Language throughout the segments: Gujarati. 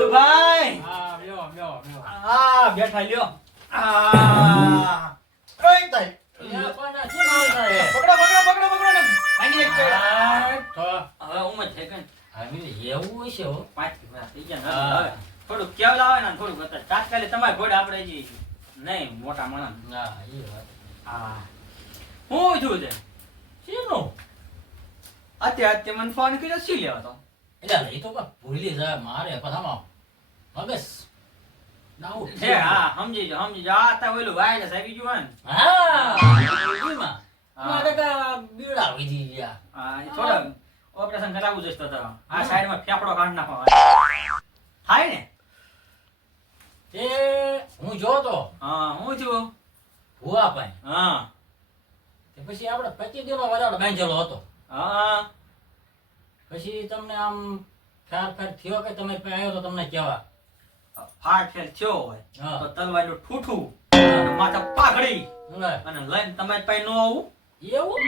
જાદુભાઈ હા લ્યો લ્યો લ્યો બેઠા લ્યો ઓય તાઈ લ્યો પણ શું નામ થાય પકડો ને ભાંગી એક ચડ તો હવે ઉમર છે કે હવે એવું છે હો પાંચ થઈ ગયા હવે થોડું કેવલ આવે ને થોડું બતા તાત્કાલિક તમારે ઘોડે આપણે જી નહીં મોટા માણસ ના એ વાત હા હું છું છે શીનો અત્યારે મને ફોન કર્યો શું લેવા તો એટલે એ તો કા ભૂલી જાય મારે પથામાં મગસ ડાઉટ હે હા સમજી જો આ તા ઓલું વાયરસ આવી ગયું ને હા એમાં મારે કા બીડા વિધી ગયા હા એ થોડા ઓપરેશન કરાવવું જોઈતો તો આ સાઈડમાં ફેફડો કાઢ નાખો થાય ને તે હું જોતો હા હું છું ભૂવા પાઈ હા તે પછી આપણે 25 દિવસનો વધારો બાંધેલો હતો હા પછી તમને આમ ફેર થયો કે તમે આવ્યો તો તમને કેવા ફાટ ફેર થયો હોય હા. તો તલવારનું ઠૂઠું અને માથા પાઘડી અને લઈને તમારી પાસે નો આવું એવું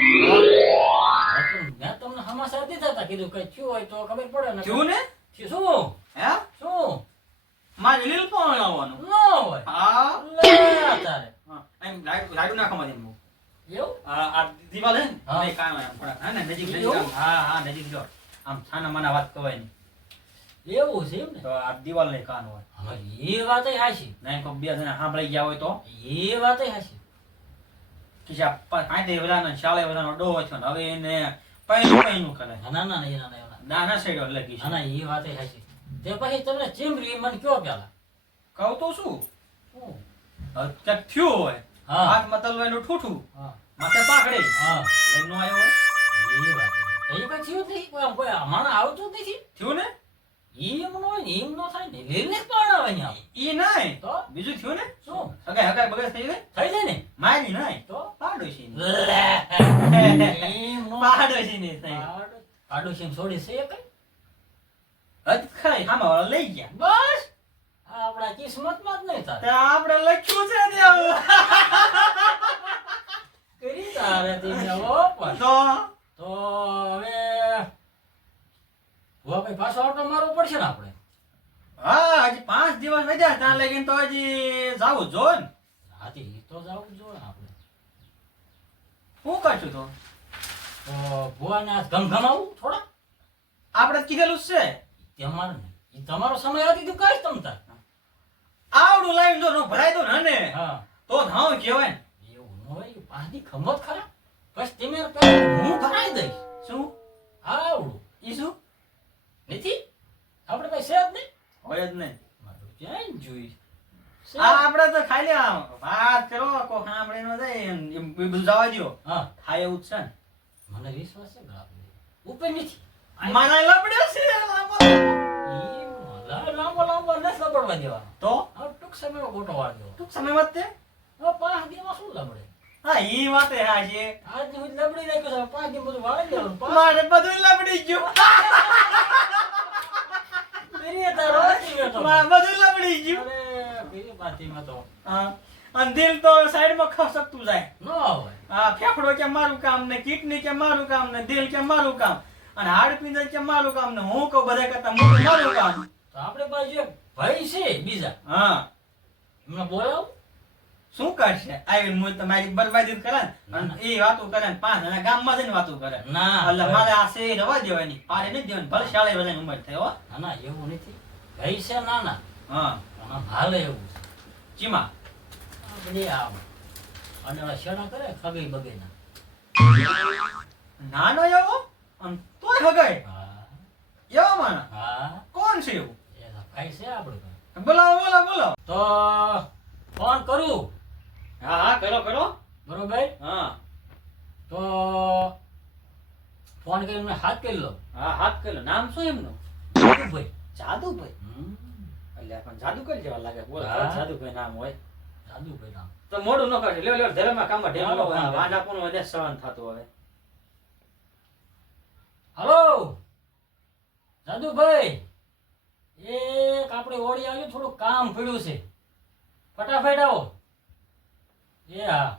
મેં તમને સમાચાર દીધા હતા કીધું કઈ થયું હોય તો ખબર પડે ને થયું ને શું હે શું મારે લીલ પણ આવવાનું ન હોય હા લે તારે એમ લાડુ નાખો માં એમ એવું આ દિવાલ હે ને હા. નહીં કામ હોય થોડાક હા ને નજીક એવું? આમ. હા નજીક જો આમ છાના માના વાત કવાય ને એવું છે એમ ને તો આ દિવાલ નહીં કાન હોય હવે એ વાત હાશી નહીં કોઈ બે જણા સાંભળી ગયા હોય તો એ વાત હાશી ખિસ્સા કાંઈ વેલાનો શાળે વેલાનો ડોહો છે ને હવે એને પૈનું કરે ના ના ના ના દાના સાઈડ એટલે ના ના એ વાત હાશી તે પછી તમને ચીમરી મને કયો પેલા કહું તો શું શું? ક્યાંક થયું હોય હા હાથમાં તલવારનું ઠૂઠું હા માથે પાઘડી હા લઈને નો આવ્યો હોય એ વાત એ કઈ થયું નથી કોઈ આમ કોઈ હમણાં આવતું જ નથી થયું ને એમ નો હોય ને એમ નો થાય ને લીલને જ પણ આવે ને આમ. ઈ નહીં તો બીજું થયું ને શું હગાઈ બગસ થઈ ગઈ થઈ જાય ને મારી નહીં તો પાડોશી એમ નો પાડોશી ની થઈ પાડોશી છોડી છે કઈ હદ ખાઈ આમાં લઈ ગયા બસ આ આપણા કિસ્મતમાં જ નહીં થાય તે આપણે લખ્યું છે ને આવું. કરી તારે તેને હો પણ તો તો હવે ભુવા ભાઈ પાછો આટો મારવો પડશે ને આપણે હા હજી 5 દિવસ વધ્યા ત્યાં લગીને તો હજી જાવું જો ને હાથી ઈ તો જવું જોઈએ ને આપણે શું કરશું તો તો ભુવાને આ ગમગમાવું થોડા આપણે કીધેલું જ છે તમારે નહીં ઈ તમારો સમય હતી તું કઈ તમતા આવડું લાઈન જો નો ભરાઈ દો ને હા તો ધાવ કહેવાય ને એવું ન હોય પાછી ખમત ખરા બસ તમે પેલા હું ભરાઈ દઈશ શું આવડું ઈ શું નથી આપણે કઈ છે જ નહીં હોય જ નહીં મારું ક્યાંય જોઈ આ આપણે તો ખાલી આમ વાત કરો કો સાંભળી નો જાય એમ બધું જવા દ્યો હા થાય એવું જ છે ને મને વિશ્વાસ છે કે આપણે ઉપર નથી મારા લબડ્યો છે લાંબો લાંબો નથી લબડવા દેવાનો તો હવે ટૂંક સમયમાં ગોટો વાળ દેવો ટૂંક સમયમાં જ તે હવે 5 દિવસમાં શું લબડે હા ઈ વાત હા છે આજ હું લબડી નાખ્યો છે 5 દિવસ બધું વાળી દેવાનું મારે બધું લબડી ગયું ફેરી તારો હતી મેં તો બધું લબડી ગયું અરે ફેરી પાતીમાં તો હા અને દિલ તો સાઈડમાં ખસકતું જાય ન હોય આ ફેફડો કે મારું કામ ને કિડની કે મારું કામ ને દિલ કે મારું કામ અને હાડપિંજર કે મારું કામ ને હું કહું બધા કરતા મોટું મારું કામ તો આપણે બાજુ એક ભાઈ છે બીજા હા એમને બોલાવ શું કરશે આવીને મું તમારી બરબાદી કરે ને અને એ વાતો કરે ને 5 જણા ગામમાં જઈને વાતો કરે ના એટલે મારે આ સે રવા દેવાની પારે નથી દેવાની ભલે શાળે બધાની ઉંમર થઈ હો ના ના એવું નથી ભાઈ છે નાના હા પણ હાલે એવું છે ચીમા આ બધી આમ અને ઓલા શેણા કરે ખગઈ બગઈના નાનો એવો અને તોય હગાય હા એવો માણા હા કોણ છે એવું એના ભાઈ છે આપણે બોલાવો તો ફોન કરું હા હા કરો બરોબર હા તો ફોન કરીને હાથ કરી લો હા હાથ કરી લો નામ શું એમનું ભાઈ જાદુભાઈ એટલે પણ જાદુ કરી જેવા લાગે બોલ હા. જાદુભાઈ નામ હોય જાદુભાઈ નામ તો મોડું ન કરશે લ્યો ધર્મમાં કામમાં ઢેલો હાલો, હાલો. વાંડા પણ વધે સહન થતું હવે હલો જાદુભાઈ એક આપણે ઓળી આવ્યું થોડું કામ પડ્યું છે ફટાફટ આવો એ હા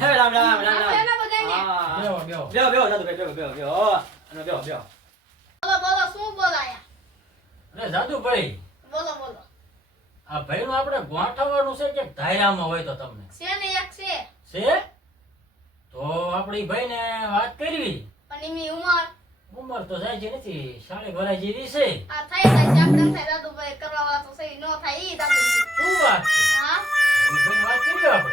હે રામ રામ રામ રામ એના બધાને હા બેહો બેહો. બેહો બેહો જાદુભાઈ બેહો બેહો બેહો અને બેહો બેહો. બોલો બોલો શું બોલાયા? અરે જાદુભાઈ, બોલો બોલો. આ ભાઈનું આપણે ગોઠવવાનું છે કે ધાયરામાં હોય તો તમને છે ને એક છે છે? તો આપણી ભાઈને વાત કરવી. પણ એની ઉંમર ઉંમર તો જાય છે નથી, સાડી ભરાય જેવી છે. આ થઈ જાય છે આપણે થાય દાદુભાઈ કરવા વાળા તો સહી નો થાય ઈ દાદુભાઈ. શું વાત છે? હા આપણી ભાઈને વાત કરવી આપણે.